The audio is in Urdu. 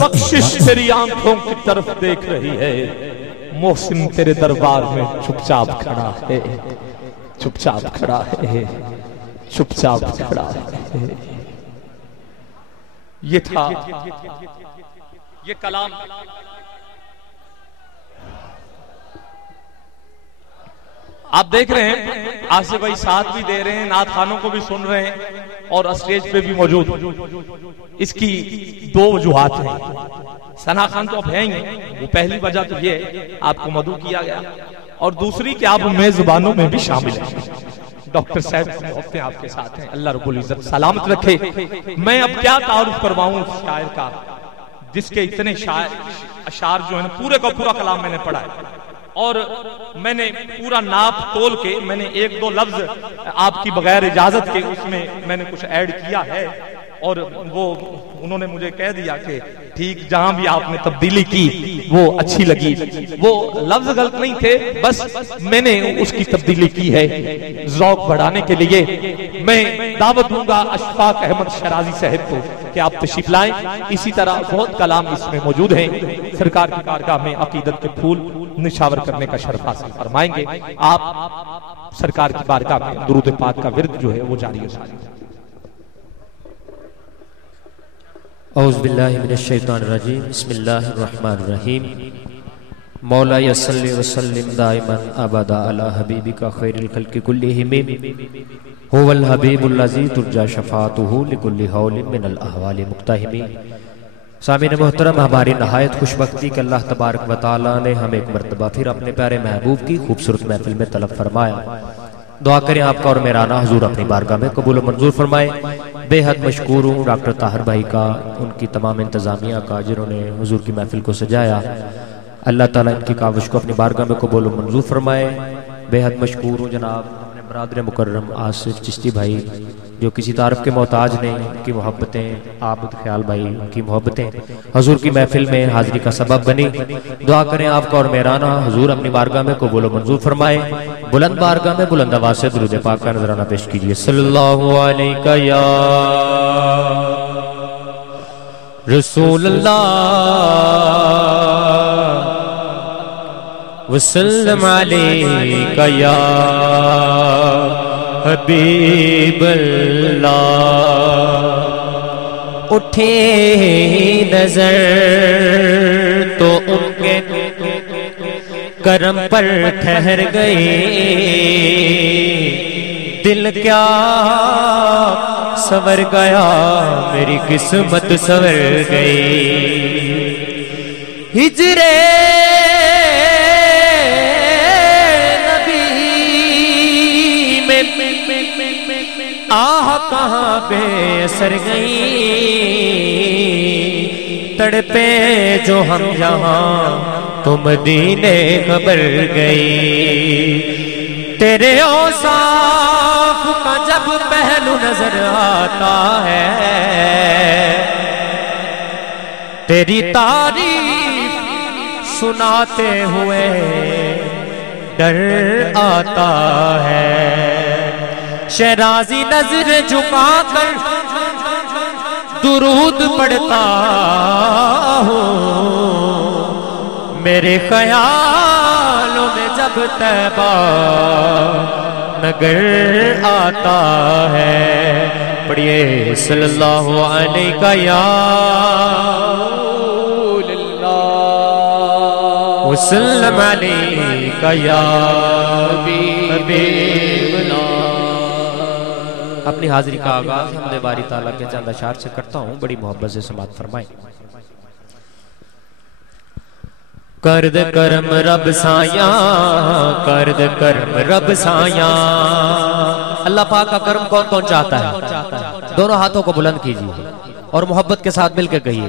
بخشش تیری آنکھوں کی طرف دیکھ رہی ہے، محسن تیرے دربار میں چپ چاپ کھڑا ہے، چپ چاپ کھڑا ہے، چپ چاپ کھڑا ہے۔ یہ تھا یہ کلام آپ دیکھ رہے ہیں، آصف بھائی ساتھ بھی دے رہے ہیں، نعت خوانوں کو بھی سن رہے ہیں اور اسٹیج پہ بھی موجود۔ اس کی دو وجوہات ہیں۔ ثنا خان تو اب ہیں ہی، وہ پہلی وجہ تو یہ ہے آپ کو مدعو کیا گیا، اور دوسری کہ آپ میزبانوں میں بھی شامل ہیں۔ ڈاکٹر صاحب محبتیں آپ کے ساتھ ہیں، اللہ رب العزت سلامت رکھے۔ میں اب کیا تعارف کرواؤں اس شاعر کا جس کے اتنے اشعار جو ہیں پورے کا پورا کلام میں نے پڑھا ہے، اور میں نے پورا ناپ تول کے میں نے ایک دو لفظ آپ کی بغیر اجازت کے اس میں نے کچھ ایڈ کیا ہے، اور وہ انہوں نے مجھے کہہ دیا کہ ٹھیک جہاں بھی آپ نے تبدیلی کی وہ اچھی لگی۔ وہ لفظ غلط نہیں تھے، بس میں نے اس کی تبدیلی کی ہے ذوق بڑھانے کے لیے۔ میں دعوت دوں گا اشفاق احمد شرازی صاحب کو کہ آپ تشریف لائیں۔ اسی طرح بہت کلام اس میں موجود ہیں۔ سرکار کی بارگاہ میں عقیدت کے پھول نشاور کرنے کا شرف حاصل فرمائیں گے۔ آپ سرکار کی بارگاہ میں درود پاک کا ورد جو ہے وہ جاری ہے۔ اعوذ باللہ من الشیطان الرجیم، بسم اللہ الرحمن الرحیم۔ مولا صلی وسلم دائما ابدا علی حبیبک خیر الخلق کلہم، هو الحبیب الذی ترجی شفاعتہ لکل حول من الاحوال مقتحم۔ سامعین محترم، ہماری نہایت خوش بختی کہ اللہ تبارک و تعالیٰ نے ہم ایک مرتبہ پھر اپنے پیارے محبوب کی خوبصورت محفل میں طلب فرمایا۔ دعا کریں آپ کا اور میرانہ حضور اپنی بارگاہ میں قبول و منظور فرمائے۔ بے حد مشکور ہوں ڈاکٹر طاہر بھائی کا، ان کی تمام انتظامیہ کا جنہوں نے حضور کی محفل کو سجایا۔ اللہ تعالیٰ ان کی کاوش کو اپنی بارگاہ میں قبول و منظور فرمائے۔ بے حد مشکور ہوں جناب اپنے برادر مکرم آصف چشتی بھائی جو کسی تعارف کے محتاج نہیں، ان کی محبتیں، عابد خیال بھائی ان کی محبتیں حضور کی محفل میں حاضری کا سبب بنی۔ دعا کریں آپ کا اور میرانہ حضور اپنی بارگاہ میں قبول و منظور فرمائے۔ بلند بارگاہ میں بلند آواز سے درود پاک کا نذرانہ پیش کیجیے۔ صلی اللہ علیہ یا رسول اللہ وسلم علیہ یا حبیب اللہ۔ اٹھے نظر تو ان کے کرم پر ٹھہر گئے، دل کیا سنور گیا، میری قسمت سنور گئی۔ ہجرے آہ کہاں بے اثر گئی، تڑپے جو ہم یہاں تو مدینے خبر گئی۔ تیرے اوصاف کا جب پہلو نظر آتا ہے، تیری تعریف سناتے ہوئے ڈر آتا ہے۔ شیرازی نظر جھکا کر درود پڑھتا ہوں، میرے خیالوں میں جب طیبہ نگر آتا ہے۔ پڑھیے صلی اللہ علیہ یا وسلم علیہ یا حبیب اللہ۔ اپنی حاضری کا آغاز حمد باری تعالیٰ کے چند اشعار سے کرتا ہوں، بڑی محبت سے سماعت فرمائیں۔ کرد کرم رب سایاں، کرد کرم رب سایاں۔ اللہ پاک کا کرم کون کون چاہتا ہے؟ دونوں ہاتھوں کو بلند کیجیے اور محبت کے ساتھ مل کے کہیے،